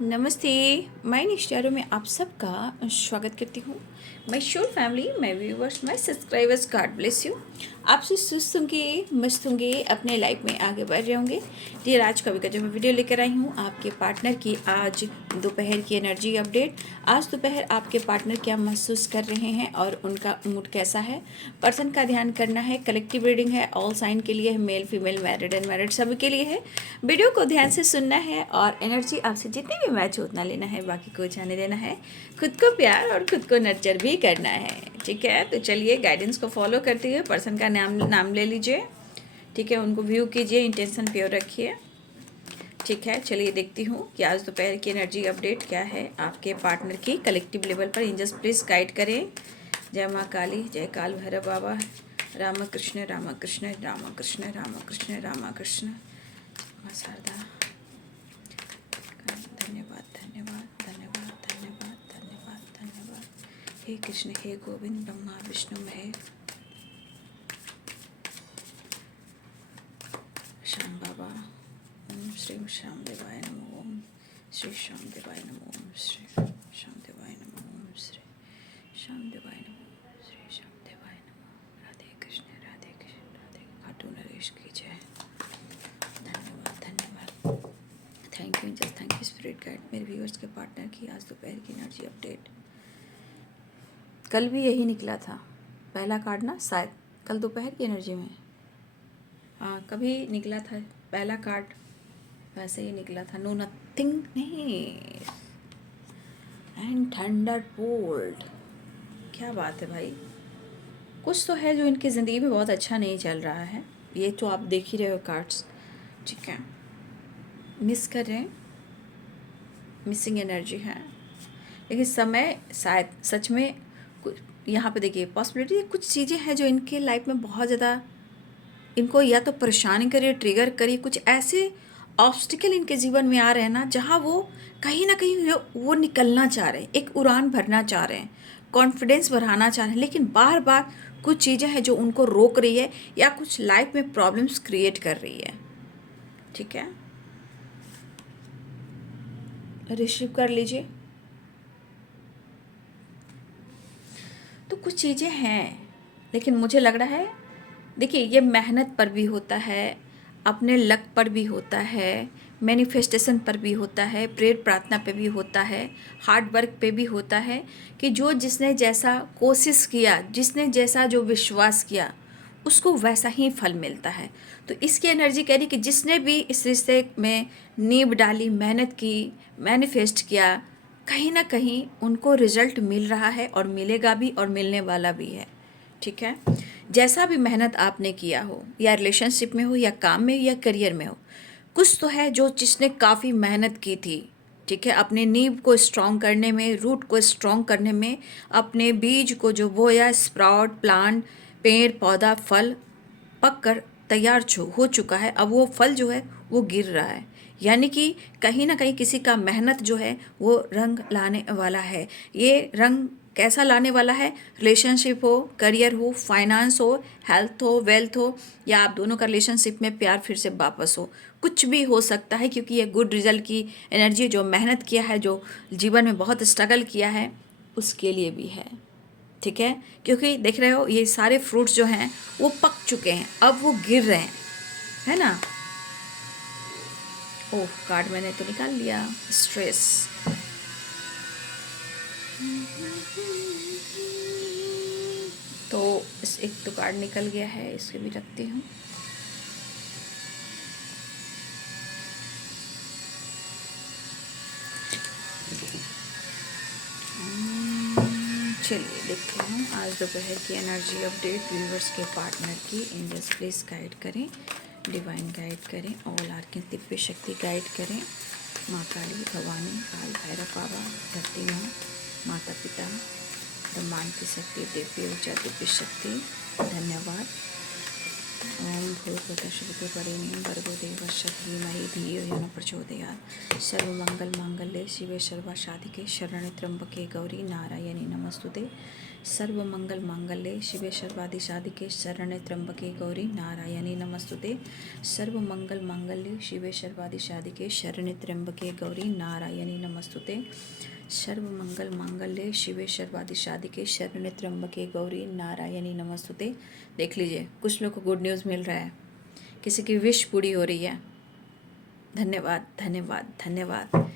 नमस्ते। मैं निष्ठारों में आप सबका स्वागत करती हूँ। My sure family, my viewers, my subscribers, God bless you. आपसे सुस्त होंगे, मस्त होंगे, अपने लाइफ में आगे बढ़ रहे होंगे। डियर, आज कभी का जो मैं वीडियो लेकर आई हूँ आपके पार्टनर की आज दोपहर की एनर्जी अपडेट। आज दोपहर आपके पार्टनर क्या महसूस कर रहे हैं और उनका मूड कैसा है, पर्सन का ध्यान करना है। कलेक्टिव रीडिंग है, ऑल साइन के लिए है, मेल फीमेल मैरिड अनमैरिड सभी के लिए है। वीडियो को ध्यान से सुनना है और एनर्जी आपसे जितनी भी मैच हो उतना लेना है, बाकी को जाने देना है। खुद को प्यार और खुद को नर्चर भी करना है, ठीक है। तो चलिए गाइडेंस को फॉलो करते हुए पर्सन का नाम ले लीजिए, ठीक है। उनको व्यू कीजिए, इंटेंशन प्योर रखिए, ठीक है। चलिए देखती हूँ कि आज दोपहर की एनर्जी अपडेट क्या है आपके पार्टनर की कलेक्टिव लेवल पर। एंजल्स प्लीज गाइड करें। जय माँ काली, जय काल भैरव बाबा। रामकृष्ण रामकृष्ण रामकृष्ण रामकृष्ण रामकृष्ण। माँ शारदा, धन्यवाद धन्यवाद धन्यवाद धन्यवाद धन्यवाद धन्यवाद। हे कृष्ण, हे गोविंद, ब्रह्मा विष्णु महेश। श्याम बाबा, ओम श्री श्याम देवाय नमो, ओम श्री श्याम देवाय नमो, ओम श्री श्याम देवाय नमो, ओम श्री श्याम देवाय नमो, श्री श्याम देवाय नमो। राधे कृष्ण राधे कृष्ण राधे। खाटू नरेश की जय। धन्यवाद धन्यवाद। Thank you angels, thank you spirit guide. मेरे व्यूअर्स के पार्टनर की आज दोपहर की एनर्जी अपडेट। कल भी यही निकला था पहला कार्ड ना, शायद कल दोपहर की एनर्जी में। हाँ, कभी निकला था पहला कार्ड, वैसे ही निकला था। नो नथिंग नहीं, एंड थंडर बोल्ट। क्या बात है भाई, कुछ तो है जो इनकी ज़िंदगी में बहुत अच्छा नहीं चल रहा है। ये तो आप देख ही रहे हो कार्ड्स, ठीक है। मिस कर रहे हैं, मिसिंग एनर्जी है, लेकिन समय शायद सच में कुछ यहाँ पे देखिए पॉसिबिलिटी। कुछ चीज़ें हैं जो इनके लाइफ में बहुत ज़्यादा इनको या तो परेशान करिए, ट्रिगर करिए। कुछ ऐसे ऑब्स्टिकल इनके जीवन में आ रहे हैं ना, जहाँ वो कहीं ना कहीं वो निकलना चाह रहे हैं, एक उड़ान भरना चाह रहे हैं, कॉन्फिडेंस बढ़ाना चाह रहे हैं, लेकिन बार बार कुछ चीज़ें हैं जो उनको रोक रही है या कुछ लाइफ में प्रॉब्लम्स क्रिएट कर रही है, ठीक है। रिसीव कर लीजिए। तो कुछ चीज़ें हैं, लेकिन मुझे लग रहा है, देखिए ये मेहनत पर भी होता है, अपने लक पर भी होता है, मैनिफेस्टेशन पर भी होता है, प्रेयर प्रार्थना पे भी होता है, हार्ड वर्क पे भी होता है कि जो जिसने जैसा कोशिश किया, जिसने जैसा जो विश्वास किया, उसको वैसा ही फल मिलता है। तो इसकी एनर्जी कह रही कि जिसने भी इस रिश्ते में नींव डाली, मेहनत की, मैनिफेस्ट किया, कहीं ना कहीं उनको रिजल्ट मिल रहा है और मिलेगा भी और मिलने वाला भी है, ठीक है। जैसा भी मेहनत आपने किया हो, या रिलेशनशिप में हो, या काम में हो, या करियर में हो, कुछ तो है जो जिसने काफ़ी मेहनत की थी, ठीक है, अपने नींव को स्ट्रॉन्ग करने में, रूट को स्ट्रॉन्ग करने में, अपने बीज को जो बोया, स्प्राउट, प्लांट, पेड़ पौधा, फल पक कर तैयार हो चुका है। अब वो फल जो है वो गिर रहा है, यानी कि कहीं ना कहीं किसी का मेहनत जो है वो रंग लाने वाला है। ये रंग कैसा लाने वाला है? रिलेशनशिप हो, करियर हो, फाइनेंस हो, हेल्थ हो, वेल्थ हो, या आप दोनों का रिलेशनशिप में प्यार फिर से वापस हो, कुछ भी हो सकता है। क्योंकि ये गुड रिजल्ट की एनर्जी, जो मेहनत किया है, जो जीवन में बहुत स्ट्रगल किया है, उसके लिए भी है, ठीक है। क्योंकि देख रहे हो ये सारे फ्रूट्स जो हैं वो पक चुके हैं, अब वो गिर रहे हैं, है ना। ओह, कार्ड मैंने तो निकाल लिया, स्ट्रेस। तो इस एक तो कार्ड निकल गया है, इसके भी रखती हूँ। चलिए देखते हैं आज दोपहर की एनर्जी अपडेट व्यूवर्स के पार्टनर की। एंजल्स प्लीज गाइड करें, डिवाइन गाइड करें, ऑल आर्किन दिव्य शक्ति गाइड करें। माँ काली, भवानी, काल भैरव बाबा, धरती माँ, माता पिता, ब्रह्मांड की शक्ति, दिव्य ऊर्जा, दिव्य शक्ति, धन्यवाद। ओम भूर्भुवः शुभ्रवरेण्यं भर्गो देवस्य धीमहि धियो यो न प्रचोदयात्। सर्वमंगल मांगल्ये शिवे सर्वासाधिके शरण्ये त्र्यंबके गौरी नारायणी नमस्तुते। सर्व मंगल मांगल्ये शिवे सर्वादि साधिके शरण्ये त्र्यंबके गौरी नारायणी नमस्तुते। सर्व मंगल मांगल्ये शिवे सर्वादि साधिके शरण्ये त्र्यंबके गौरी नारायणी नमस्तुते। सर्व मंगल मांगल्ये शिवे सर्वादि साधिके शरण्ये त्र्यंबके गौरी नारायणी नमस्तुते। देख लीजिए, कुछ लोग को गुड न्यूज़ मिल रहा है, किसी की विश पूरी हो रही है। धन्यवाद धन्यवाद धन्यवाद।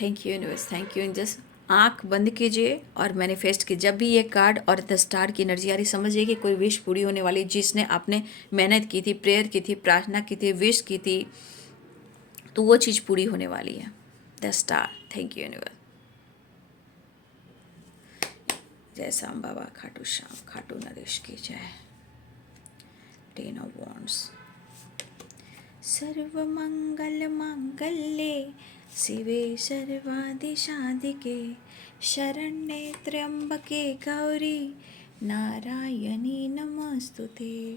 Thank you universe, thank you. Just आँख बंद कीजिए और मैनिफेस्ट कीजिए। जब भी ये कार्ड और द स्टार की एनर्जी आ रही, समझिए कि कोई विश पूरी होने वाली, जिसने आपने मेहनत की थी, प्रेयर की थी, प्रार्थना की थी, विश की थी, तो वो चीज़ पूरी होने वाली है। The star. Thank you universe. जय श्याम बाबा, खाटू श्याम, खाटू नरेश की जय। 10 ऑफ वॉन्ड्स। सर्व मंगल मांगल्ये शिवे सर्वादि साधिके शरण्ये त्र्यंबके गौरी नारायणी नमस्तुते।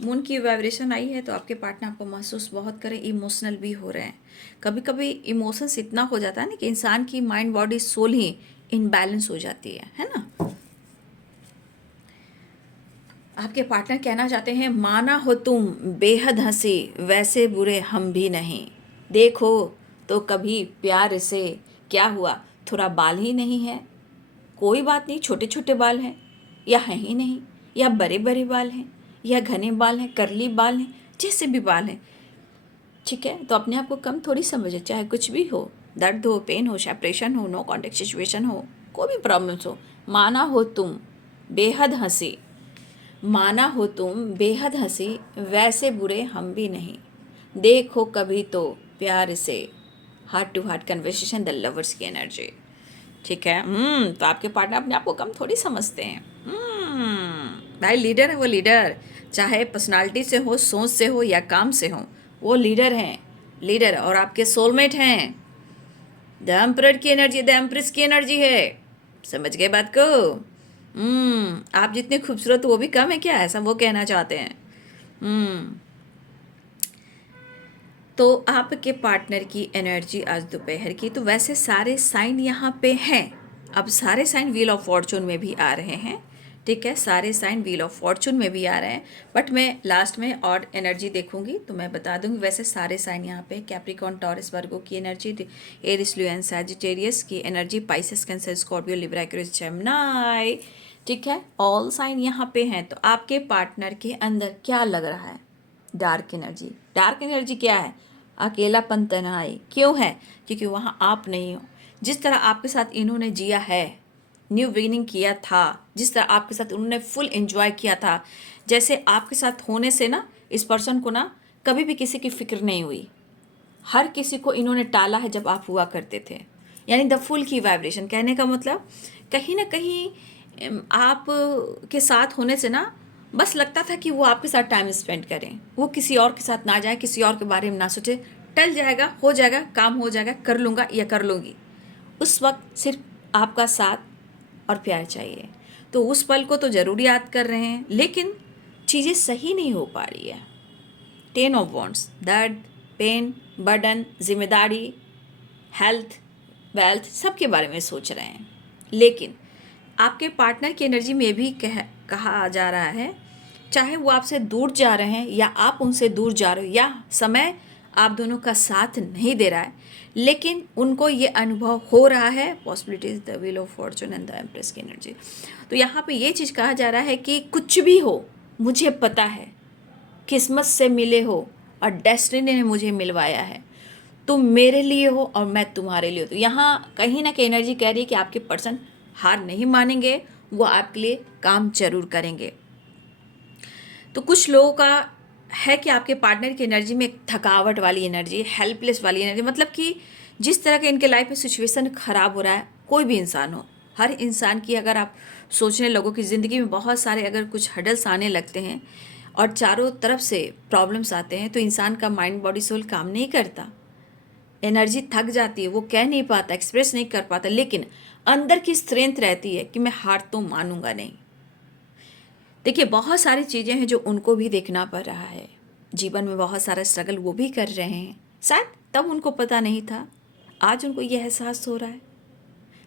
मून की वाइब्रेशन आई है तो आपके पार्टनर आपको महसूस बहुत करें, इमोशनल भी हो रहे हैं। कभी कभी इमोशंस इतना हो जाता है ना कि इंसान की माइंड बॉडी सोल ही इनबैलेंस हो जाती है ना। आपके पार्टनर कहना चाहते हैं, माना हो तुम बेहद हंसी, वैसे बुरे हम भी नहीं। देखो तो कभी प्यार से, क्या हुआ थोड़ा बाल ही नहीं है, कोई बात नहीं, छोटे छोटे बाल हैं या हैं ही नहीं, या बड़े बड़े बाल हैं या घने बाल हैं, करली बाल हैं, जैसे भी बाल हैं, ठीक है। तो अपने आप को कम थोड़ी समझे, चाहे कुछ भी हो, दर्द हो, पेन हो, सेपरेशन हो, नो कॉन्टेक्ट सिचुएशन हो, कोई भी प्रॉब्लम्स हो। माना हो तुम बेहद हंसी, माना हो तुम बेहद हंसी, वैसे बुरे हम भी नहीं। देखो कभी तो प्यार से, heart to heart conversation, the lovers की एनर्जी, ठीक है। तो आपके पार्टनर अपने आप को कम थोड़ी समझते हैं। भाई लीडर है वो, लीडर, चाहे पर्सनालिटी से हो, सोच से हो या काम से हो, वो लीडर हैं, लीडर। और आपके सोलमेट हैं। द एम्परर की एनर्जी, द एम्प्रेस की एनर्जी है। समझ गए बात को? आप जितने खूबसूरत वो भी कम है क्या, ऐसा वो कहना चाहते हैं। तो आपके पार्टनर की एनर्जी आज दोपहर की, तो वैसे सारे साइन यहाँ पे हैं। अब सारे साइन व्हील ऑफ फॉर्चून में भी आ रहे हैं, ठीक है। सारे साइन व्हील ऑफ फॉर्चून में भी आ रहे हैं, बट मैं लास्ट में और एनर्जी देखूंगी तो मैं बता दूंगी। वैसे सारे साइन यहाँ पे कैप्रिकॉन, टॉरस, वर्गो की energy, Aries, Leo and Sagittarius की energy, Pisces, Cancer, Scorpio, Libra, Aquarius, Gemini, ठीक है। ऑल साइन यहाँ पे हैं। तो आपके पार्टनर के अंदर क्या लग रहा है? Dark energy. डार्क एनर्जी क्या है? अकेलापन, तन्हाई। क्यों है? क्योंकि वहाँ आप नहीं हो। जिस तरह आपके साथ इन्होंने जिया है, न्यू बिगिनिंग किया था, जिस तरह आपके साथ उन्होंने फुल एंजॉय किया था, जैसे आपके साथ होने से ना इस पर्सन को ना कभी भी किसी की फिक्र नहीं हुई। हर किसी को इन्होंने टाला है जब आप हुआ करते थे। यानी द फुल की वाइब्रेशन, कहने का मतलब कहीं ना कहीं आप के साथ होने से ना बस लगता था कि वो आपके साथ टाइम स्पेंड करें, वो किसी और के साथ ना जाए, किसी और के बारे में ना सोचे, टल जाएगा, हो जाएगा, काम हो जाएगा, कर लूँगा या कर लूँगी। उस वक्त सिर्फ आपका साथ और प्यार चाहिए। तो उस पल को तो ज़रूर याद कर रहे हैं, लेकिन चीज़ें सही नहीं हो पा रही है। 10 ऑफ वॉन्ड्स, दर्द, पेन, बर्डन, जिम्मेदारी, हेल्थ, वेल्थ, सबके बारे में सोच रहे हैं। लेकिन आपके पार्टनर की एनर्जी में भी कहा जा रहा है, चाहे वो आपसे दूर जा रहे हैं या आप उनसे दूर जा रहे हो, या समय आप दोनों का साथ नहीं दे रहा है, लेकिन उनको ये अनुभव हो रहा है। Possibilities, the wheel of Fortune and the empress की एनर्जी। तो यहाँ पे ये चीज़ कहा जा रहा है कि कुछ भी हो, मुझे पता है किस्मत से मिले हो और डेस्टिनी ने मुझे मिलवाया है। तुम मेरे लिए हो और मैं तुम्हारे लिए हो। तो यहाँ कहीं ना कहीं एनर्जी कह रही है कि आपके पर्सन हार नहीं मानेंगे, वो आपके लिए काम जरूर करेंगे। तो कुछ लोगों का है कि आपके पार्टनर की एनर्जी में एक थकावट वाली एनर्जी, हेल्पलेस वाली एनर्जी, मतलब कि जिस तरह के इनके लाइफ में सिचुएशन खराब हो रहा है, कोई भी इंसान हो, हर इंसान की अगर आप सोचने लगो कि ज़िंदगी में बहुत सारे अगर कुछ हडल्स आने लगते हैं और चारों तरफ से प्रॉब्लम्स आते हैं, तो इंसान का माइंड, बॉडी, सोल काम नहीं करता, एनर्जी थक जाती है, वो कह नहीं पाता, एक्सप्रेस नहीं कर पाता, लेकिन अंदर की स्ट्रेंथ रहती है कि मैं हार तो मानूंगा नहीं। देखिए, बहुत सारी चीज़ें हैं जो उनको भी देखना पड़ रहा है, जीवन में बहुत सारा स्ट्रगल वो भी कर रहे हैं। शायद तब उनको पता नहीं था, आज उनको ये एहसास हो रहा है।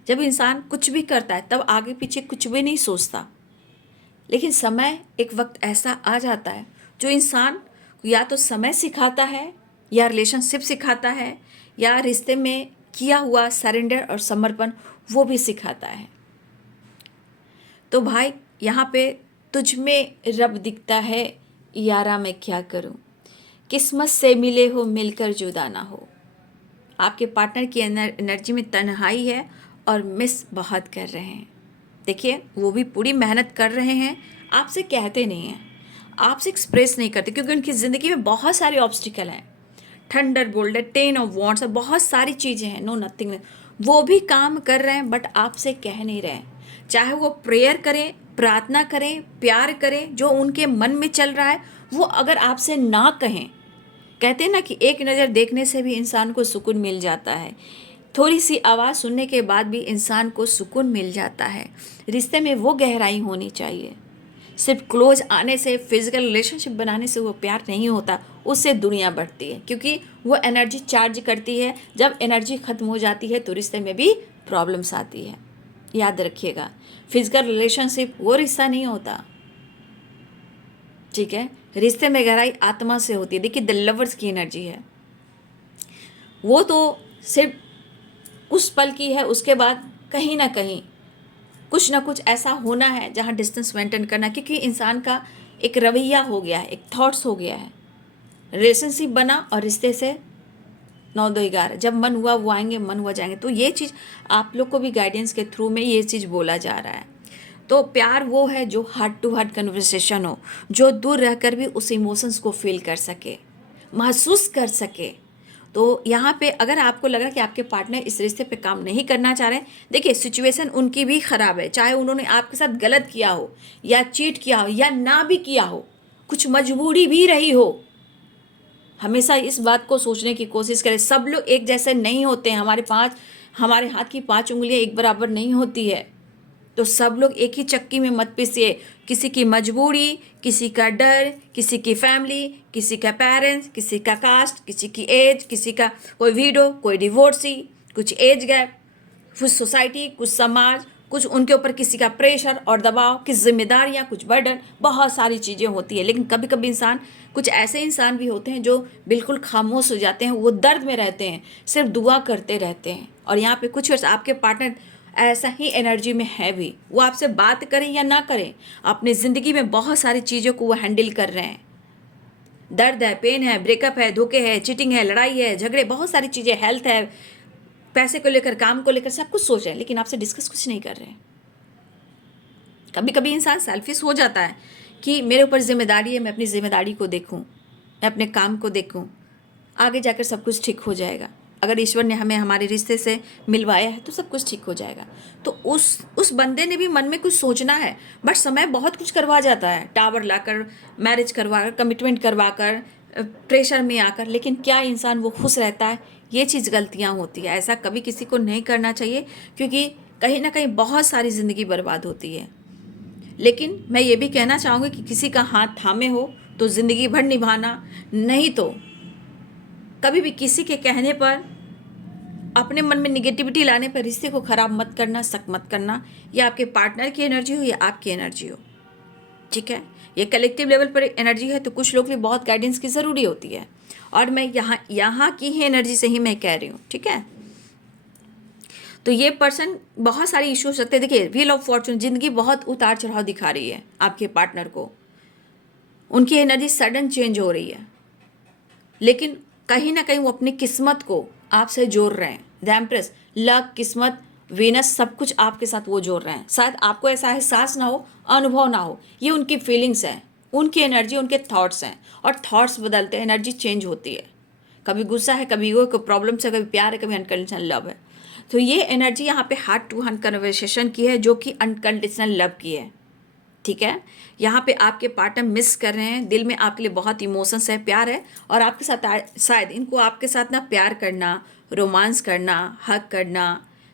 जब इंसान कुछ भी करता है तब आगे पीछे कुछ भी नहीं सोचता, लेकिन समय एक वक्त ऐसा आ जाता है जो इंसान को या तो समय सिखाता है, या रिलेशनशिप सिखाता है, या रिश्ते में किया हुआ सरेंडर और समर्पण वो भी सिखाता है। तो भाई यहाँ पे तुझ में रब दिखता है, यारा मैं क्या करूँ, किस्मत से मिले हो मिलकर जुदा ना हो। आपके पार्टनर की एनर्जी में तन्हाई है और मिस बहुत कर रहे हैं। देखिए वो भी पूरी मेहनत कर रहे हैं, आपसे कहते नहीं हैं, आपसे एक्सप्रेस नहीं करते, क्योंकि उनकी ज़िंदगी में बहुत सारे ऑब्स्टिकल हैं, थंडर बोल्ट है, 10 ऑफ वॉन्ड्स है, बहुत सारी चीज़ें हैं, नो नथिंग। वो भी काम कर रहे हैं बट आपसे कह नहीं रहे हैं। चाहे वो प्रेयर करें, प्रार्थना करें, प्यार करें, जो उनके मन में चल रहा है वो अगर आपसे ना कहें, कहते हैं ना कि एक नज़र देखने से भी इंसान को सुकून मिल जाता है, थोड़ी सी आवाज़ सुनने के बाद भी इंसान को सुकून मिल जाता है। रिश्ते में वो गहराई होनी चाहिए। सिर्फ क्लोज आने से, फिजिकल रिलेशनशिप बनाने से वो प्यार नहीं होता, उससे दुनिया बढ़ती है, क्योंकि वो एनर्जी चार्ज करती है। जब एनर्जी ख़त्म हो जाती है तो रिश्ते में भी प्रॉब्लम्स आती है। याद रखिएगा, फिजिकल रिलेशनशिप वो रिश्ता नहीं होता, ठीक है। रिश्ते में गहराई आत्मा से होती है। देखिए द लवर्स की एनर्जी है, वो तो सिर्फ उस पल की है, उसके बाद कहीं ना कहीं कुछ ना कुछ ऐसा होना है जहाँ डिस्टेंस मेंटेन करना, क्योंकि इंसान का एक रवैया हो गया है, एक थॉट्स हो गया है। रिलेशनशिप बना और रिश्ते से 9-2-11, जब मन हुआ वो आएंगे, मन हुआ जाएंगे। तो ये चीज़ आप लोग को भी गाइडेंस के थ्रू में ये चीज़ बोला जा रहा है। तो प्यार वो है जो हार्ट टू हार्ट कन्वर्सेशन हो, जो दूर रहकर भी उस इमोशंस को फील कर सके, महसूस कर सके। तो यहाँ पे अगर आपको लगा कि आपके पार्टनर इस रिश्ते पे काम नहीं करना चाह रहे हैं, देखिए सिचुएशन उनकी भी ख़राब है, चाहे उन्होंने आपके साथ गलत किया हो, या चीट किया हो, या ना भी किया हो, कुछ मजबूरी भी रही हो। हमेशा इस बात को सोचने की कोशिश करें, सब लोग एक जैसे नहीं होते हैं। हमारे हाथ की 5 उंगलियां एक बराबर नहीं होती है। तो सब लोग एक ही चक्की में मत पिसिए। किसी की मजबूरी, किसी का डर, किसी की फैमिली, किसी का पेरेंट्स, किसी का कास्ट, किसी की एज, किसी का कोई विडो, कोई डिवोर्सी, कुछ एज गैप, कुछ सोसाइटी, कुछ समाज, कुछ उनके ऊपर किसी का प्रेशर और दबाव, कुछ जिम्मेदारियाँ, कुछ बर्डन, बहुत सारी चीज़ें होती है। लेकिन कभी कभी कुछ ऐसे इंसान भी होते हैं जो बिल्कुल खामोश हो जाते हैं, वो दर्द में रहते हैं, सिर्फ दुआ करते रहते हैं। और यहाँ पे कुछ आपके पार्टनर ऐसा ही एनर्जी में है भी, वो आपसे बात करें या ना करें, अपनी ज़िंदगी में बहुत सारी चीज़ों को वो हैंडल कर रहे हैं। दर्द है, पेन है, ब्रेकअप है, धोखे है, चीटिंग है, लड़ाई है, झगड़े, बहुत सारी चीज़ें, हेल्थ है, पैसे को लेकर, काम को लेकर, सब कुछ सोच रहे हैं, लेकिन आपसे डिस्कस कुछ नहीं कर रहे हैं। कभी कभी इंसान सेल्फिश हो जाता है कि मेरे ऊपर जिम्मेदारी है, मैं अपनी जिम्मेदारी को देखूं, मैं अपने काम को देखूं, आगे जाकर सब कुछ ठीक हो जाएगा। अगर ईश्वर ने हमें हमारे रिश्ते से मिलवाया है तो सब कुछ ठीक हो जाएगा। तो उस बंदे ने भी मन में कुछ सोचना है, बट समय बहुत कुछ करवा जाता है, टावर लाकर, मैरिज करवा कर, कमिटमेंट करवा कर, प्रेशर में आकर। लेकिन क्या इंसान वो खुश रहता है? ये चीज़ गलतियाँ होती है। ऐसा कभी किसी को नहीं करना चाहिए, क्योंकि कहीं ना कहीं बहुत सारी ज़िंदगी बर्बाद होती है। लेकिन मैं ये भी कहना चाहूँगी कि किसी का हाथ थामे हो तो ज़िंदगी भर निभाना, नहीं तो कभी भी किसी के कहने पर, अपने मन में निगेटिविटी लाने पर रिश्ते को ख़राब मत करना, शक मत करना। या आपके पार्टनर की एनर्जी हो या आपकी एनर्जी हो, ठीक है। ये कलेक्टिव लेवल पर एनर्जी है, तो कुछ लोग भी बहुत गाइडेंस की ज़रूरी होती है। और मैं यहाँ की ही एनर्जी से ही मैं कह रही हूँ, ठीक है। तो ये पर्सन बहुत सारी इशू हो सकते हैं। देखिए व्हील ऑफ फॉर्चून, ज़िंदगी बहुत उतार चढ़ाव दिखा रही है आपके पार्टनर को, उनकी एनर्जी सडन चेंज हो रही है, लेकिन कहीं ना कहीं वो अपनी किस्मत को आपसे जोड़ रहे हैं। द एम्प्रेस, लक, किस्मत, वीनस, सब कुछ आपके साथ वो जोड़ रहे हैं। शायद आपको ऐसा एहसास ना हो, अनुभव ना हो, ये उनकी फीलिंग्स हैं, उनकी एनर्जी, उनके थॉट्स हैं। और थॉट्स बदलते हैं, एनर्जी चेंज होती है। कभी गुस्सा है, कभी ईगो, कोई प्रॉब्लम्स है, कभी प्यार है, कभी अनकंडीशनल लव है। तो ये एनर्जी यहाँ पे हार्ट टू हार्ट कन्वर्सेशन की है, जो कि अनकंडीशनल लव की है, ठीक है। यहाँ पे आपके पार्टनर मिस कर रहे हैं, दिल में आपके लिए बहुत इमोशंस है, प्यार है, और आपके साथ शायद इनको आपके साथ ना प्यार करना, रोमांस करना, हग करना,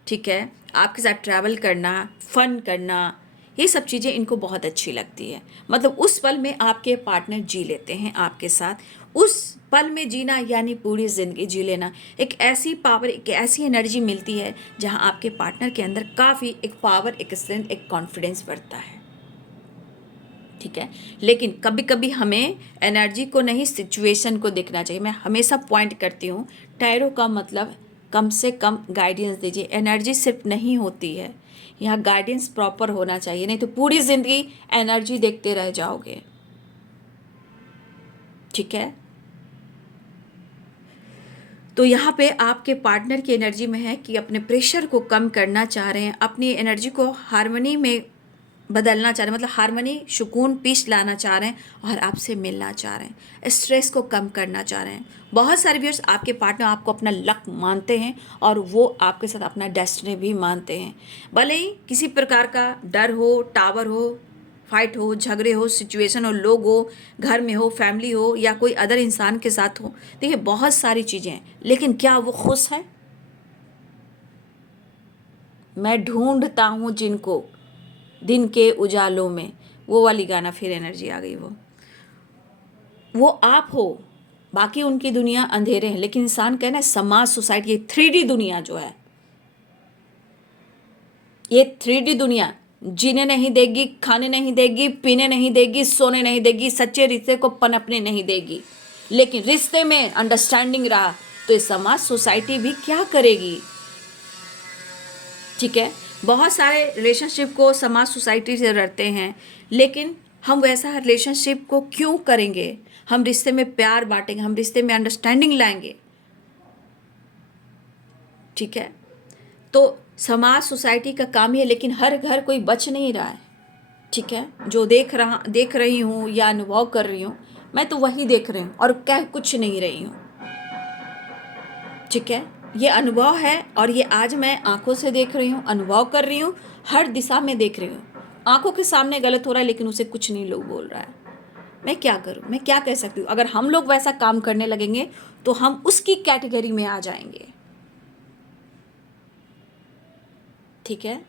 ठीक है, आपके साथ ट्रैवल करना, फन करना, ये सब चीज़ें इनको बहुत अच्छी लगती है। मतलब उस पल में आपके पार्टनर जी लेते हैं आपके साथ, उस पल में जीना यानी पूरी ज़िंदगी जी लेना। एक ऐसी पावर, एक ऐसी एनर्जी मिलती है जहां आपके पार्टनर के अंदर काफ़ी एक पावर, एक स्ट्रेंथ, एक कॉन्फिडेंस बढ़ता है। ठीक है, लेकिन कभी कभी हमें एनर्जी को नहीं, सिचुएशन को देखना चाहिए। मैं हमेशा पॉइंट करती हूँ, टैरो का मतलब कम से कम गाइडेंस दीजिए। एनर्जी सिर्फ नहीं होती है, यहाँ गाइडेंस प्रॉपर होना चाहिए, नहीं तो पूरी ज़िंदगी एनर्जी देखते रह जाओगे। ठीक है, तो यहाँ पे आपके पार्टनर की एनर्जी में है कि अपने प्रेशर को कम करना चाह रहे हैं, अपनी एनर्जी को हार्मनी में बदलना चाह रहे हैं, मतलब हार्मनी, सुकून, पीस लाना चाह रहे हैं और आपसे मिलना चाह रहे हैं, स्ट्रेस को कम करना चाह रहे हैं। बहुत सारे व्यूअर्स, आपके पार्टनर आपको अपना लक मानते हैं और वो आपके साथ अपना डेस्टिनी भी मानते हैं। भले ही किसी प्रकार का डर हो, टावर हो, फाइट हो, झगड़े हो, सिचुएशन हो, लोग हो, घर में हो, फैमिली हो या कोई अदर इंसान के साथ हो, देखिए बहुत सारी चीज़ें हैं, लेकिन क्या वो खुश है? मैं ढूंढता हूँ जिनको दिन के उजालों में, वो वाली गाना, फिर एनर्जी आ गई। वो आप हो, बाकी उनकी दुनिया अंधेरे हैं, लेकिन इंसान कहना है समाज, सोसाइटी, ये 3D दुनिया जो है, ये 3D दुनिया जीने नहीं देगी, खाने नहीं देगी, पीने नहीं देगी, सोने नहीं देगी, सच्चे रिश्ते को पनपने नहीं देगी। लेकिन रिश्ते में अंडरस्टैंडिंग रहा तो ये समाज, सोसाइटी भी क्या करेगी? ठीक है, बहुत सारे रिलेशनशिप को समाज, सोसाइटी से डरते हैं, लेकिन हम वैसा रिलेशनशिप को क्यों करेंगे? हम रिश्ते में प्यार बांटेंगे, हम रिश्ते में अंडरस्टैंडिंग लाएंगे। ठीक है, तो समाज, सोसाइटी का काम ही है, लेकिन हर घर कोई बच नहीं रहा है। ठीक है, जो देख रही हूँ या अनुभव कर रही हूँ, मैं तो वही देख रही हूँ और कह कुछ नहीं रही हूँ। ठीक है, ये अनुभव है और ये आज मैं आंखों से देख रही हूँ, अनुभव कर रही हूँ, हर दिशा में देख रही हूँ। आंखों के सामने गलत हो रहा है, लेकिन उसे कुछ नहीं लोग बोल रहा है। मैं क्या करूँ, मैं क्या कह सकती हूँ? अगर हम लोग वैसा काम करने लगेंगे तो हम उसकी कैटेगरी में आ जाएंगे। ठीक है,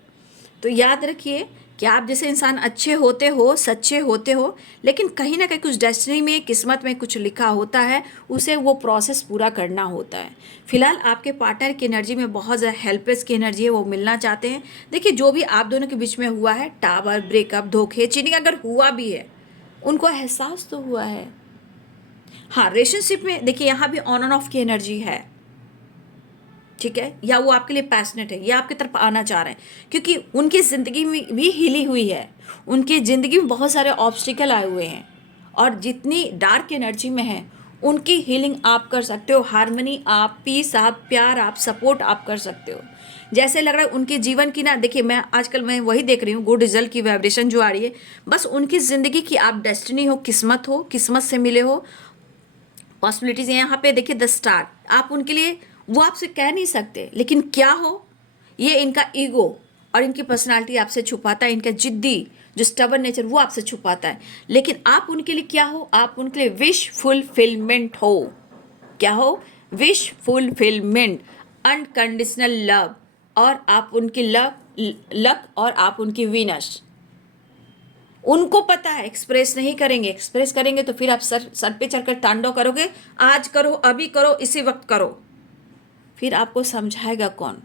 तो याद रखिए कि आप जैसे इंसान अच्छे होते हो, सच्चे होते हो, लेकिन कहीं ना कहीं कुछ डेस्टिनी में, किस्मत में कुछ लिखा होता है, उसे वो प्रोसेस पूरा करना होता है। फिलहाल आपके पार्टनर की एनर्जी में बहुत ज़्यादा हेल्पलेस की एनर्जी है, वो मिलना चाहते हैं। देखिए, जो भी आप दोनों के बीच में हुआ है, टावर, ब्रेकअप, धोखे, चीटिंग अगर हुआ भी है, उनको एहसास तो हुआ है। हाँ, रिलेशनशिप में देखिए यहाँ भी ऑन एंड ऑफ की एनर्जी है। ठीक है, या वो आपके लिए पैशनेट है, या आपकी तरफ आना चाह रहे हैं, क्योंकि उनकी ज़िंदगी में भी हिली हुई है, उनकी ज़िंदगी में बहुत सारे ऑब्स्टिकल आए हुए हैं, और जितनी डार्क एनर्जी में है उनकी हीलिंग आप कर सकते हो, हार्मनी आप, पीस आप, प्यार आप, सपोर्ट आप कर सकते हो। जैसे लग रहा है उनके जीवन की ना, देखिए मैं आजकल मैं वही देख रही हूँ, गुड रिजल्ट की वाइब्रेशन जो आ रही है, बस उनकी ज़िंदगी की आप डेस्टिनी हो, किस्मत हो, किस्मत से मिले हो, पॉसिबिलिटीज हैं। यहाँ पे देखिए 10 स्टार, आप उनके लिए, वो आपसे कह नहीं सकते, लेकिन क्या हो, ये इनका ईगो और इनकी पर्सनालिटी आपसे छुपाता है, इनका जिद्दी जो स्टबर्न नेचर वो आपसे छुपाता है। लेकिन आप उनके लिए क्या हो? आप उनके लिए विश फुलफिलमेंट हो। क्या हो? विश फुलफिलमेंट, अनकंडीशनल लव, और आप उनकी लक और आप उनकी वीनस। उनको पता है, एक्सप्रेस नहीं करेंगे, एक्सप्रेस करेंगे तो फिर आप सर पे चढ़कर तांडव करोगे, आज करो, अभी करो, इसी वक्त करो, फिर आपको समझाएगा कौन?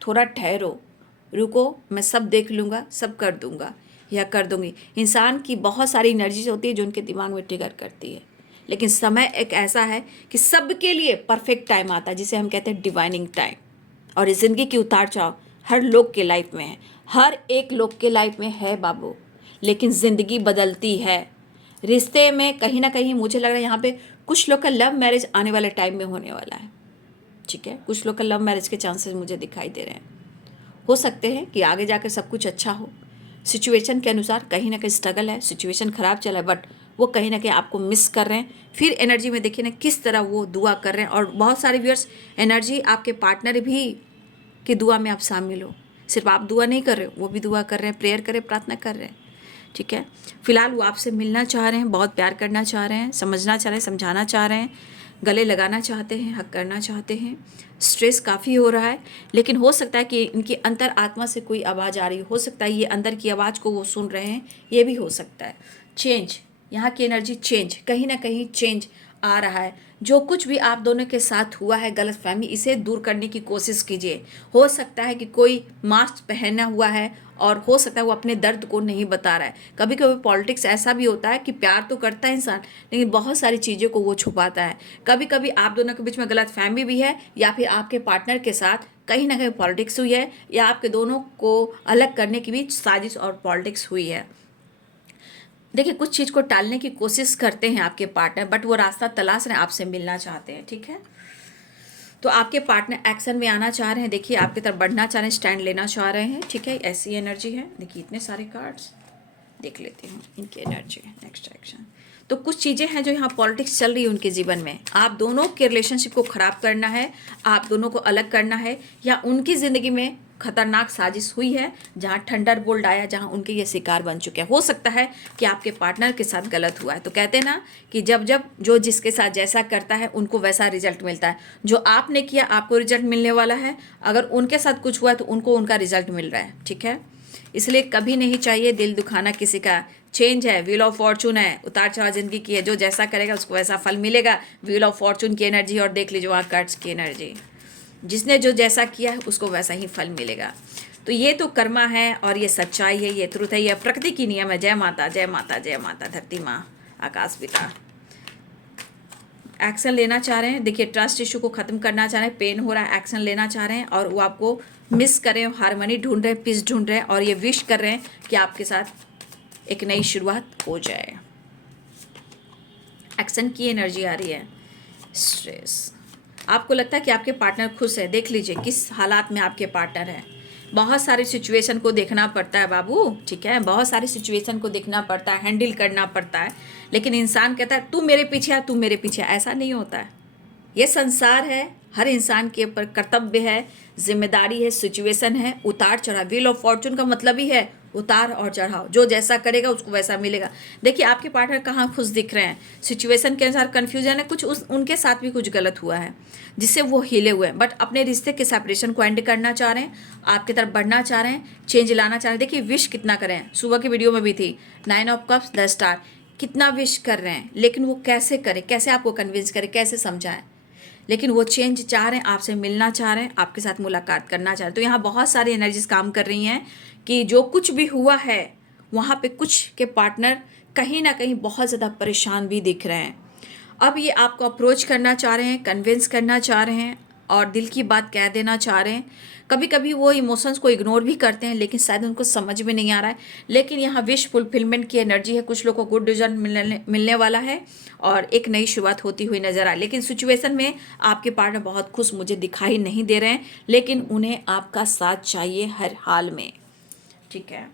थोड़ा ठहरो, रुको, मैं सब देख लूँगा, सब कर दूँगा या कर दूँगी। इंसान की बहुत सारी एनर्जीज होती है जो उनके दिमाग में ट्रिगर करती है, लेकिन समय एक ऐसा है कि सबके लिए परफेक्ट टाइम आता है, जिसे हम कहते हैं डिवाइनिंग टाइम। और इस ज़िंदगी की उतार चढ़ाव हर लोग के लाइफ में है, हर एक लोग के लाइफ में है बाबू, लेकिन ज़िंदगी बदलती है। रिश्ते में कहीं ना कहीं मुझे लग रहा है यहाँ पे कुछ लोग का लव मैरिज आने वाले टाइम में होने वाला है। ठीक है, कुछ लोग का लव मैरिज के चांसेस मुझे दिखाई दे रहे हैं। हो सकते हैं कि आगे जाकर सब कुछ अच्छा हो, सिचुएशन के अनुसार कहीं ना कहीं स्ट्रगल है, सिचुएशन ख़राब चला है, बट वो कहीं ना कहीं आपको मिस कर रहे हैं। फिर एनर्जी में देखिए ना किस तरह वो दुआ कर रहे हैं, और बहुत सारे व्यूअर्स एनर्जी आपके पार्टनर भी की दुआ में आप शामिल हो, सिर्फ आप दुआ नहीं कर रहे हो, वो भी दुआ कर रहे हैं, प्रेयर कर रहे हैं, प्रार्थना कर रहे हैं। ठीक है, फिलहाल वो आपसे मिलना चाह रहे हैं, बहुत प्यार करना चाह रहे हैं, समझना चाह रहे हैं, समझाना चाह रहे हैं, गले लगाना चाहते हैं, हक करना चाहते हैं। स्ट्रेस काफ़ी हो रहा है, लेकिन हो सकता है कि इनकी अंतर आत्मा से कोई आवाज़ आ रही हो सकता है ये अंदर की आवाज़ को वो सुन रहे हैं, ये भी हो सकता है। चेंज, यहाँ की एनर्जी चेंज, कहीं ना कहीं चेंज आ रहा है, जो कुछ भी आप दोनों के साथ हुआ है गलतफहमी, इसे दूर करने की कोशिश कीजिए। हो सकता है कि कोई मास्क पहना हुआ है और हो सकता है वो अपने दर्द को नहीं बता रहा है। कभी कभी पॉलिटिक्स ऐसा भी होता है कि प्यार तो करता है इंसान, लेकिन बहुत सारी चीज़ों को वो छुपाता है। कभी कभी आप दोनों के बीच में गलतफहमी भी है, या फिर आपके पार्टनर के साथ कहीं ना कहीं पॉलिटिक्स हुई है, या आपके दोनों को अलग करने की भी साजिश और पॉलिटिक्स हुई है। देखिए, कुछ चीज़ को टालने की कोशिश करते हैं आपके पार्टनर, बट वो रास्ता तलाश रहे हैं, आपसे मिलना चाहते हैं। ठीक है, तो आपके पार्टनर एक्शन में आना चाह रहे हैं। देखिए, आपकी तरफ बढ़ना चाह रहे हैं, स्टैंड लेना चाह रहे हैं। ठीक है, ऐसी एनर्जी है। देखिए, इतने सारे कार्ड्स देख लेते हैं इनकी एनर्जी। नेक्स्ट एक्शन, तो कुछ चीज़ें हैं जो यहाँ पॉलिटिक्स चल रही है उनके जीवन में। आप दोनों के रिलेशनशिप को ख़राब करना है, आप दोनों को अलग करना है, या उनकी ज़िंदगी में खतरनाक साजिश हुई है जहाँ थंडर बोल्ट आया, जहाँ उनके ये शिकार बन चुके हैं। हो सकता है कि आपके पार्टनर के साथ गलत हुआ है। तो कहते हैं ना कि जब जब जो जिसके साथ जैसा करता है उनको वैसा रिजल्ट मिलता है। जो आपने किया आपको रिजल्ट मिलने वाला है, अगर उनके साथ कुछ हुआ है तो उनको उनका रिजल्ट मिल रहा है। ठीक है, इसलिए कभी नहीं चाहिए दिल दुखाना किसी का। चेंज है, व्हील ऑफ फॉर्चून है, उतार चढ़ाव जिंदगी की है। जो जैसा करेगा उसको वैसा फल मिलेगा। व्हील ऑफ फॉर्चून की एनर्जी और देख लीजिए वहाँ कार्ड्स की एनर्जी, जिसने जो जैसा किया है उसको वैसा ही फल मिलेगा। तो ये तो कर्मा है और ये सच्चाई है, ये ट्रुथ है, ये प्रकृति की नियम है। जय माता, जय माता, जय माता, धरती माँ, आकाश पिता। एक्शन लेना चाह रहे हैं। देखिए, ट्रस्ट इशू को ख़त्म करना चाह रहे हैं, पेन हो रहा है, एक्शन लेना चाह रहे हैं, और वो आपको मिस कर रहे हैं, हारमोनी ढूंढ रहे हैं, पीस ढूंढ रहे हैं, और ये विश कर रहे हैं कि आपके साथ एक नई शुरुआत हो जाए। एक्शन की एनर्जी आ रही है। स्ट्रेस, आपको लगता है कि आपके पार्टनर खुश है। देख लीजिए किस हालात में आपके पार्टनर है। बहुत सारी सिचुएशन को देखना पड़ता है बाबू। ठीक है, बहुत सारी सिचुएशन को देखना पड़ता है, हैंडल करना पड़ता है, लेकिन इंसान कहता है तू मेरे पीछे है, तू मेरे पीछे है। ऐसा नहीं होता है। ये संसार है, हर इंसान के ऊपर कर्तव्य है, जिम्मेदारी है, सिचुएशन है, उतार चढ़ाव। व्हील ऑफ फॉर्चून का मतलब ही है उतार और चढ़ाव। जो जैसा करेगा उसको वैसा मिलेगा। देखिए, आपके पार्टनर कहाँ खुश दिख रहे हैं, सिचुएशन के अनुसार कन्फ्यूजन है, कुछ उनके साथ भी कुछ गलत हुआ है जिससे वो हिले हुए हैं, बट अपने रिश्ते के सेपरेशन को एंड करना चाह रहे हैं, आपकी तरफ बढ़ना चाह रहे हैं, चेंज लाना चाह रहे हैं। देखिए, विश कितना करें, सुबह की वीडियो में भी थी 9 ऑफ कप्स 10 स्टार, कितना विश कर रहे हैं, लेकिन वो कैसे करें, कैसे आपको कन्विंस करें, कैसे समझाएं। लेकिन वो चेंज चाह रहे हैं, आपसे मिलना चाह रहे हैं, आपके साथ मुलाकात करना चाह रहे हैं। तो यहाँ बहुत सारी एनर्जीज काम कर रही हैं कि जो कुछ भी हुआ है वहाँ पे कुछ के पार्टनर कहीं ना कहीं बहुत ज़्यादा परेशान भी दिख रहे हैं। अब ये आपको अप्रोच करना चाह रहे हैं, कन्विंस करना चाह रहे हैं, और दिल की बात कह देना चाह रहे हैं। कभी कभी वो इमोशंस को इग्नोर भी करते हैं, लेकिन शायद उनको समझ में नहीं आ रहा है। लेकिन यहाँ विश फुलफिलमेंट की एनर्जी है। कुछ लोगों को गुड रिजल्ट मिलने वाला है और एक नई शुरुआत होती हुई नजर आए। लेकिन सिचुएशन में आपके पार्टनर बहुत खुश मुझे दिखाई नहीं दे रहे हैं, लेकिन उन्हें आपका साथ चाहिए हर हाल में। ठीक है,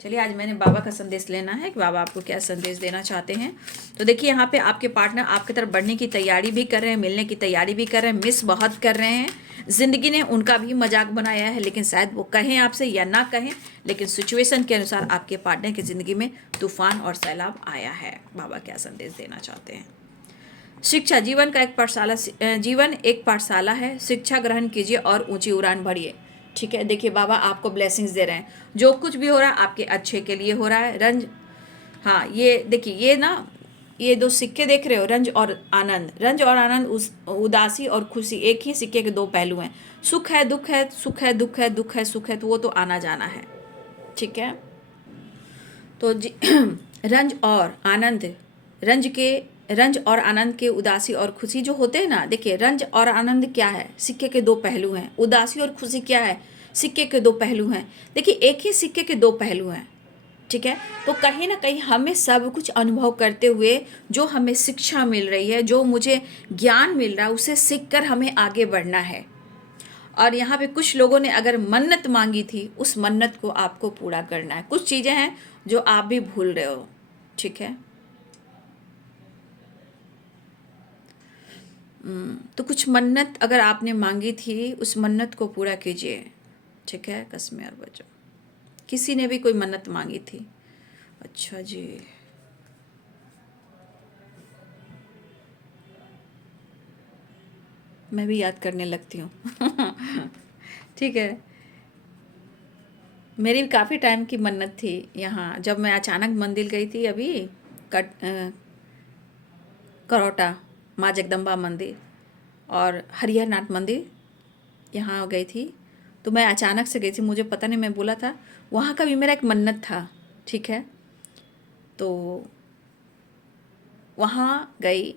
चलिए आज मैंने बाबा का संदेश लेना है कि बाबा आपको क्या संदेश देना चाहते हैं। तो देखिए, यहाँ पे आपके पार्टनर आपकी तरफ बढ़ने की तैयारी भी कर रहे हैं, मिलने की तैयारी भी कर रहे हैं, मिस बहुत कर रहे हैं। ज़िंदगी ने उनका भी मजाक बनाया है, लेकिन शायद वो कहें आपसे या ना कहें, लेकिन सिचुएशन के अनुसार आपके पार्टनर की ज़िंदगी में तूफान और सैलाब आया है। बाबा क्या संदेश देना चाहते हैं। शिक्षा जीवन का एक पाठशाला, जीवन एक पाठशाला है, शिक्षा ग्रहण कीजिए और ऊंची उड़ान भरिए। ठीक है, देखिए बाबा आपको ब्लेसिंग्स दे रहे हैं। जो कुछ भी हो रहा है आपके अच्छे के लिए हो रहा है। रंज, हाँ ये देखिए, ये ना ये दो सिक्के देख रहे हो, रंज और आनंद। रंज और आनंद, उदासी और खुशी एक ही सिक्के के दो पहलू हैं। सुख है, दुख है, सुख है, दुख है, दुख है, सुख है, तो वो तो आना जाना है। ठीक है, तो रंज और आनंद, रंज के रंज और आनंद के, उदासी और खुशी जो होते हैं ना, देखिए रंज और आनंद क्या है, सिक्के के दो पहलू हैं। उदासी और खुशी क्या है, सिक्के के दो पहलू हैं। देखिए, एक ही सिक्के के दो पहलू हैं। ठीक है, तो कहीं ना कहीं हमें सब कुछ अनुभव करते हुए जो हमें शिक्षा मिल रही है, जो मुझे ज्ञान मिल रहा है, उसे सीख कर हमें आगे बढ़ना है। और यहाँ पे कुछ लोगों ने अगर मन्नत मांगी थी, उस मन्नत को आपको पूरा करना है। कुछ चीज़ें हैं जो आप भी भूल रहे हो। ठीक है, तो कुछ मन्नत अगर आपने मांगी थी, उस मन्नत को पूरा कीजिए। ठीक है, कसमें और बचो। किसी ने भी कोई मन्नत मांगी थी। अच्छा जी, मैं भी याद करने लगती हूँ। ठीक है, मेरी भी काफ़ी टाइम की मन्नत थी। यहाँ जब मैं अचानक मंदिर गई थी, अभी करौटा, माँ जगदम्बा मंदिर और हरिहर नाथ मंदिर, यहाँ गई थी। तो मैं अचानक से गई थी, मुझे पता नहीं, मैं बोला था वहाँ का भी मेरा एक मन्नत था, ठीक है। तो वहाँ गई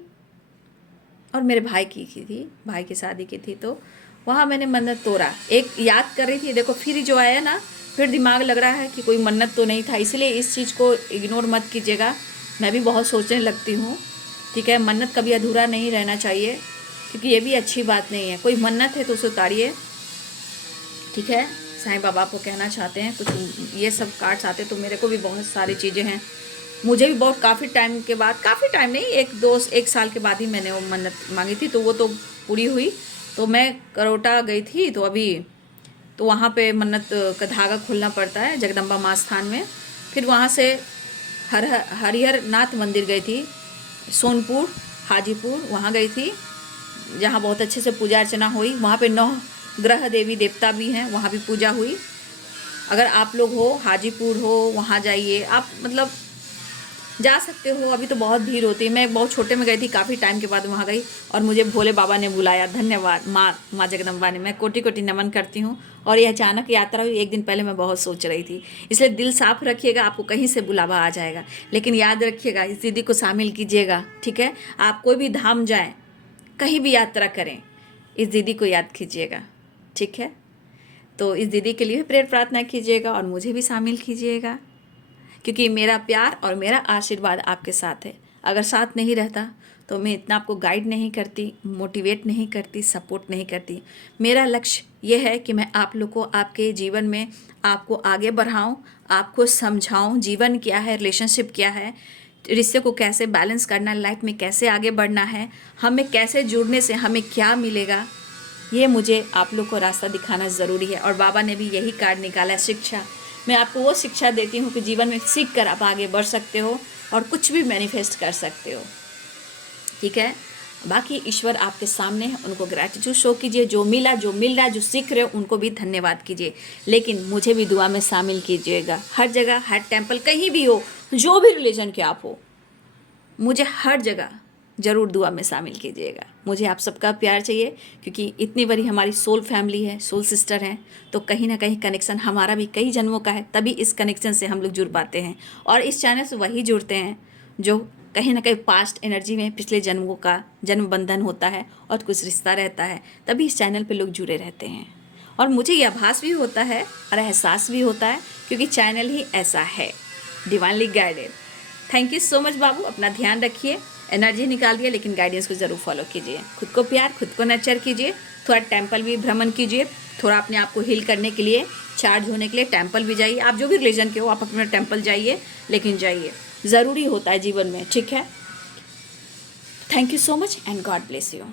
और मेरे भाई की थी, भाई की शादी की थी, तो वहाँ मैंने मन्नत तोड़ा। एक याद कर रही थी, देखो फिर जो आया ना, फिर दिमाग लग रहा है कि कोई मन्नत तो नहीं था, इसलिए इस चीज़ को इग्नोर मत कीजिएगा। मैं भी बहुत सोचने लगती हूँ, ठीक है। मन्नत कभी अधूरा नहीं रहना चाहिए, क्योंकि ये भी अच्छी बात नहीं है। कोई मन्नत है तो उसे उतारिए, ठीक है। साईं बाबा को कहना चाहते हैं कुछ ये सब कार्ड्स आते, तो मेरे को भी बहुत सारी चीज़ें हैं। मुझे भी बहुत काफ़ी टाइम के बाद, काफ़ी टाइम नहीं, एक साल के बाद ही मैंने वो मन्नत मांगी थी, तो वो तो पूरी हुई। तो मैं करोटा गई थी, तो अभी तो वहाँ पे मन्नत का धागा खोलना पड़ता है जगदम्बा माँ स्थान में। फिर वहाँ से हरिहर नाथ मंदिर गई थी, सोनपुर हाजीपुर, वहाँ गई थी, जहाँ बहुत अच्छे से पूजा अर्चना हुई। वहाँ पे 9 ग्रह देवी देवता भी हैं, वहाँ भी पूजा हुई। अगर आप लोग हो, हाजीपुर हो, वहाँ जाइए आप, मतलब जा सकते हो। अभी तो बहुत भीड़ होती है, मैं बहुत छोटे में गई थी, काफ़ी टाइम के बाद वहाँ गई और मुझे भोले बाबा ने बुलाया। धन्यवाद माँ जगदम्बा ने, मैं कोटि कोटि नमन करती हूँ। और ये अचानक यात्रा हुई, एक दिन पहले मैं बहुत सोच रही थी, इसलिए दिल साफ रखिएगा, आपको कहीं से बुलावा आ जाएगा। लेकिन याद रखिएगा, इस दीदी को शामिल कीजिएगा, ठीक है। आप कोई भी धाम जाएँ, कहीं भी यात्रा करें, इस दीदी को याद कीजिएगा, ठीक है। तो इस दीदी के लिए भी प्रेयर प्रार्थना कीजिएगा और मुझे भी शामिल कीजिएगा, क्योंकि मेरा प्यार और मेरा आशीर्वाद आपके साथ है। अगर साथ नहीं रहता तो मैं इतना आपको गाइड नहीं करती, मोटिवेट नहीं करती, सपोर्ट नहीं करती। मेरा लक्ष्य यह है कि मैं आप लोग को आपके जीवन में आपको आगे बढ़ाऊं, आपको समझाऊं जीवन क्या है, रिलेशनशिप क्या है, रिश्ते को कैसे बैलेंस करना है, लाइफ में कैसे आगे बढ़ना है, हमें कैसे जुड़ने से हमें क्या मिलेगा, ये मुझे आप लोग को रास्ता दिखाना ज़रूरी है। और बाबा ने भी यही कार्ड निकाला है, शिक्षा। मैं आपको वो शिक्षा देती हूँ कि जीवन में सीख कर आप आगे बढ़ सकते हो और कुछ भी मैनिफेस्ट कर सकते हो, ठीक है। बाकी ईश्वर आपके सामने है, उनको ग्रैटिट्यूड शो कीजिए। जो मिला, जो मिल रहा है, जो सीख रहे हो, उनको भी धन्यवाद कीजिए। लेकिन मुझे भी दुआ में शामिल कीजिएगा। हर जगह, हर टेम्पल, कहीं भी हो, जो भी रिलीजन के आप हो, मुझे हर जगह ज़रूर दुआ में शामिल कीजिएगा। मुझे आप सबका प्यार चाहिए, क्योंकि इतनी बड़ी हमारी सोल फैमिली है, सोल सिस्टर हैं, तो कहीं ना कहीं कनेक्शन हमारा भी कई जन्मों का है, तभी इस कनेक्शन से हम लोग जुड़ पाते हैं। और इस चैनल से वही जुड़ते हैं जो कहीं ना कहीं पास्ट एनर्जी में पिछले जन्मों का जन्म बंधन होता है और कुछ रिश्ता रहता है, तभी इस चैनल पे लोग जुड़े रहते हैं। और मुझे ये आभास भी होता है और एहसास भी होता है, क्योंकि चैनल ही ऐसा है, divinely guided. Thank you so much बाबू, अपना ध्यान रखिए, एनर्जी निकाल दिए, लेकिन गाइडेंस को ज़रूर फॉलो कीजिए। खुद को प्यार, खुद को नर्चर कीजिए। थोड़ा टेम्पल भी भ्रमण कीजिए, थोड़ा अपने आप को हील करने के लिए, चार्ज होने के लिए टेम्पल भी जाइए। आप जो भी रिलीजन के हो, आप अपने टेम्पल जाइए, लेकिन जाइए, ज़रूरी होता है जीवन में, ठीक है। Thank you so much and God bless you.